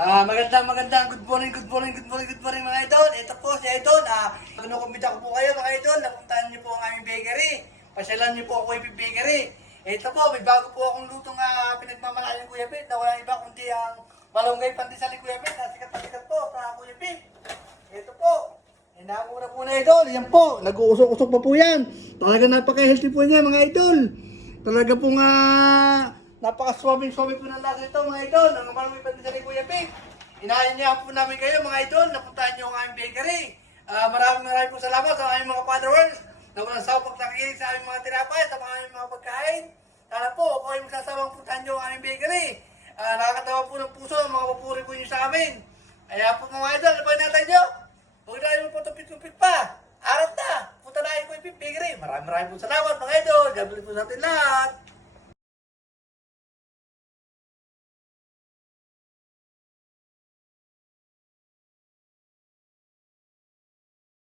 Magandang good morning mga idol. Ito po si Idol. Kinukumbita ko po kayo mga idol. Napuntahan niyo po ang aming bakery. Pasyalan niyo po ako yung bakery. Ito po, may bago po akong lutong pinagmamahal ng Kuya Pete na walang iba kundi ang malunggay pandesal ni Kuya Pete. Sikat na sikat po sa Kuya Pete. Ito po. Inamura po na idol. Yan po. Nag-uusok-usok pa po yan. Talaga napaka-healthy po niya mga idol. Talaga po nga napaka-swabe-swabe po ng lasa ito mga idol. Ang malunggay pandesal ni Kuya Pete. Inaanyayahan po namin kayo mga idol. Napuntahan niyo ang aming bakery. Maraming po salamat sa aming mga followers na walang sawang nakikinig sa aming mga tinapay, sa aming mga pagkain. Sana po, ako ay magsasawang puntahan niyo ang aming bakery. Nakakatawa po ng puso ang mga papuri po niyo sa amin. Kaya po mga idol, ano ba natin niyo? Huwag na mo po tupit-tupit pa. Arat na. Punta na kayo po yung bakery. Maraming po salamat mga idol. God bless po sa atin lahat.